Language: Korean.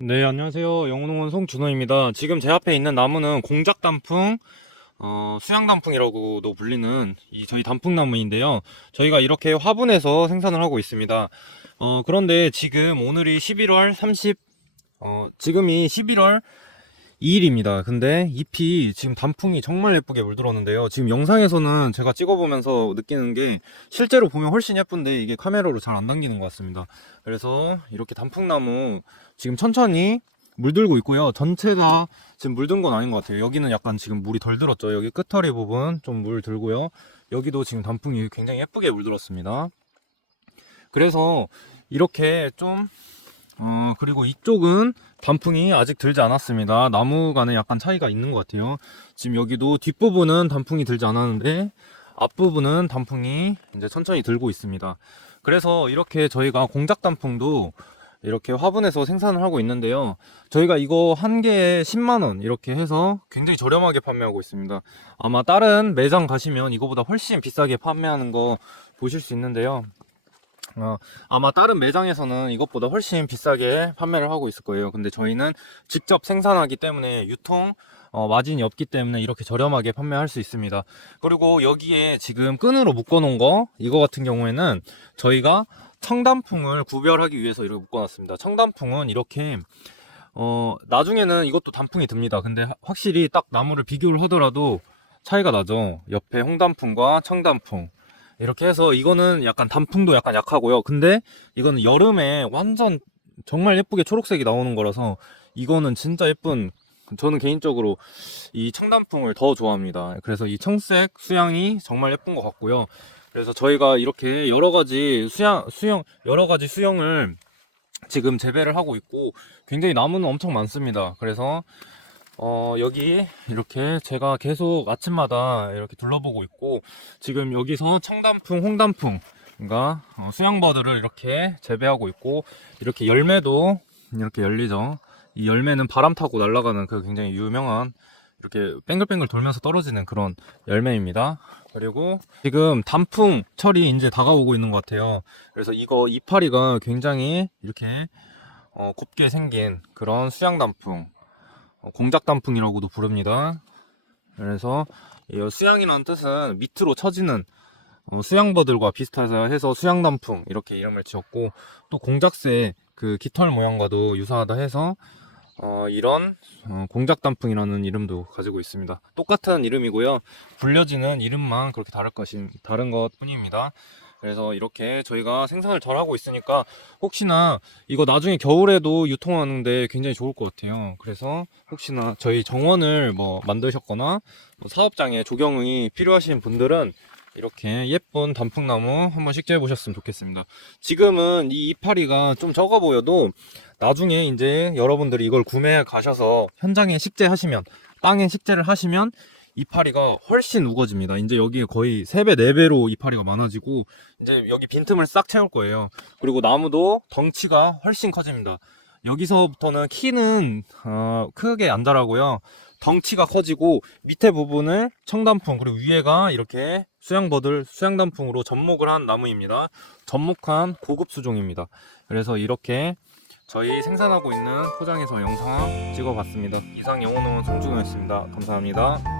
네, 안녕하세요. 영농원 송준호입니다. 지금 제 앞에 있는 나무는 공작 단풍, 어, 수양 단풍이라고도 불리는 이 저희 단풍 나무인데요. 저희가 이렇게 화분에서 생산을 하고 있습니다. 어, 그런데 지금 오늘이 11월 30, 어, 지금이 11월 2일입니다. 근데 잎이 지금 단풍이 정말 예쁘게 물들었는데요. 지금 영상에서는 제가 찍어보면서 느끼는 게 실제로 보면 훨씬 예쁜데 이게 카메라로 잘 안 당기는 것 같습니다. 그래서 이렇게 단풍나무 지금 천천히 물들고 있고요. 전체 다 지금 물든 건 아닌 것 같아요. 여기는 약간 지금 물이 덜 들었죠. 여기 끝털이 부분 좀 물 들고요. 여기도 지금 단풍이 굉장히 예쁘게 물들었습니다. 그래서 이렇게 좀 어, 그리고 이쪽은 단풍이 아직 들지 않았습니다. 나무 간에 약간 차이가 있는 것 같아요. 지금 여기도 뒷부분은 단풍이 들지 않았는데 앞부분은 단풍이 이제 천천히 들고 있습니다. 그래서 이렇게 저희가 공작 단풍도 이렇게 화분에서 생산을 하고 있는데요. 저희가 이거 한 개에 10만원 이렇게 해서 굉장히 저렴하게 판매하고 있습니다. 아마 다른 매장 가시면 이거보다 훨씬 비싸게 판매하는 거 보실 수 있는데요. 어, 아마 다른 매장에서는 이것보다 훨씬 비싸게 판매를 하고 있을 거예요. 근데 저희는 직접 생산하기 때문에 유통 어, 마진이 없기 때문에 이렇게 저렴하게 판매할 수 있습니다. 그리고 여기에 지금 끈으로 묶어 놓은 거 이거 같은 경우에는 저희가 청단풍을 구별하기 위해서 이렇게 묶어 놨습니다. 청단풍은 이렇게 어, 나중에는 이것도 단풍이 듭니다. 근데 하- 확실히 딱 나무를 비교를 하더라도 차이가 나죠. 옆에 홍단풍과 청단풍. 이렇게 해서 이거는 약간 단풍도 약간 약하고요. 근데 이거는 여름에 완전 정말 예쁘게 초록색이 나오는 거라서 이거는 진짜 예쁜 저는 개인적으로 이 청단풍을 더 좋아합니다. 그래서 이 청색 수양이 정말 예쁜 것 같고요. 그래서 저희가 이렇게 여러 가지 수양 수영 여러 가지 수영을 지금 재배를 하고 있고 굉장히 나무는 엄청 많습니다. 그래서 어, 여기 이렇게 제가 계속 아침마다 이렇게 둘러보고 있고 지금 여기서 청단풍, 홍단풍 그러니까 어, 수양버드를 이렇게 재배하고 있고 이렇게 열매도 이렇게 열리죠. 이 열매는 바람 타고 날아가는 그 굉장히 유명한 이렇게 뱅글뱅글 돌면서 떨어지는 그런 열매입니다. 그리고 지금 단풍 철이 이제 다가오고 있는 것 같아요. 그래서 이거 이파리가 굉장히 이렇게 어, 곱게 생긴 그런 수양 단풍, 어, 공작 단풍이라고도 부릅니다. 그래서 이 수양이라는 뜻은 밑으로 처지는 어, 수양버들과 비슷해서 해서 수양 단풍 이렇게 이름을 지었고 또 공작새 그 깃털 모양과도 유사하다 해서 어, 이런 어, 공작 단풍이라는 이름도 가지고 있습니다. 똑같은 이름이고요. 불려지는 이름만 그렇게 다를 것인 다른 것 뿐입니다. 그래서 이렇게 저희가 생산을 덜 하고 있으니까 혹시나 이거 나중에 겨울에도 유통하는데 굉장히 좋을 것 같아요. 그래서 혹시나 저희 정원을 뭐 만드셨거나 뭐 사업장에 조경이 필요하신 분들은 이렇게 예쁜 단풍나무 한번 식재해 보셨으면 좋겠습니다. 지금은 이 이파리가 좀 적어 보여도 나중에 이제 여러분들이 이걸 구매해 가셔서 현장에 식재하시면 땅에 식재를 하시면 이파리가 훨씬 우거집니다. 이제 여기에 거의 3배, 4배로 이파리가 많아지고 이제 여기 빈틈을 싹 채울 거예요. 그리고 나무도 덩치가 훨씬 커집니다. 여기서부터는 키는 어, 크게 안 자라고요. 덩치가 커지고 밑에 부분을 청단풍 그리고 위에가 이렇게 수양버들 수양단풍으로 접목을 한 나무입니다. 접목한 고급 수종입니다. 그래서 이렇게 저희 생산하고 있는 포장해서 영상 찍어봤습니다. 이상 영혼농원 송중호였습니다. 감사합니다.